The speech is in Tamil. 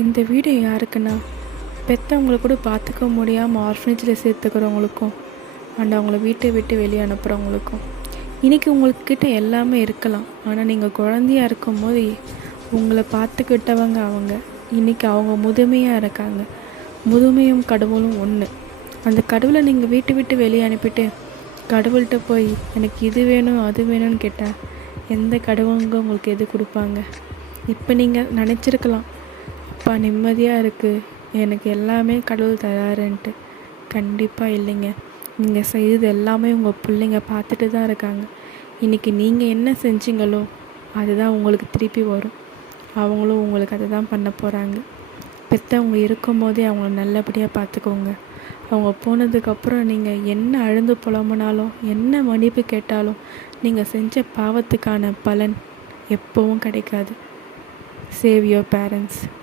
இந்த வீடியோ யாருக்குன்னா, பெற்றவங்கள கூட பார்த்துக்க முடியாமல் ஆர்ஃபனேஜில் சேர்த்துக்கிறவங்களுக்கும் அண்ட் அவங்கள வீட்டை விட்டு வெளியே அனுப்புகிறவங்களுக்கும். இன்றைக்கி உங்கள்கிட்ட எல்லாமே இருக்கலாம், ஆனால் நீங்கள் குழந்தையாக இருக்கும்போது உங்களை பார்த்துக்கிட்டவங்க அவங்க. இன்றைக்கி அவங்க முதுமையாக இருக்காங்க. முதுமையும் கடவுளும் ஒன்று. அந்த கடவுளை நீங்கள் வீட்டை விட்டு வெளியே அனுப்பிட்டு கடவுள்கிட்ட போய் எனக்கு இது வேணும் அது வேணும்னு கேட்டால் எந்த கடவுளுங்க உங்களுக்கு எது கொடுப்பாங்க? இப்போ நீங்கள் நினச்சிருக்கலாம், அப்பா நிம்மதியாக இருக்குது, எனக்கு எல்லாமே கடவுள் தராருன்ட்டு. கண்டிப்பாக இல்லைங்க. நீங்கள் செய்தது எல்லாமே உங்கள் பிள்ளைங்க பார்த்துட்டு தான் இருக்காங்க. இன்றைக்கி நீங்கள் என்ன செஞ்சீங்களோ அதுதான் உங்களுக்கு திருப்பி வரும். அவங்களும் உங்களுக்கு அதை தான் பண்ண போகிறாங்க. பெற்றவங்க இருக்கும் போதே அவங்கள நல்லபடியாக பார்த்துக்கோங்க. அவங்க போனதுக்கப்புறம் நீங்கள் என்ன அழுந்து புலம்புனாலும் என்ன மன்னிப்பு கேட்டாலும் நீங்கள் செஞ்ச பாவத்துக்கான பலன் எப்பவும் கிடைக்காது. Save your parents.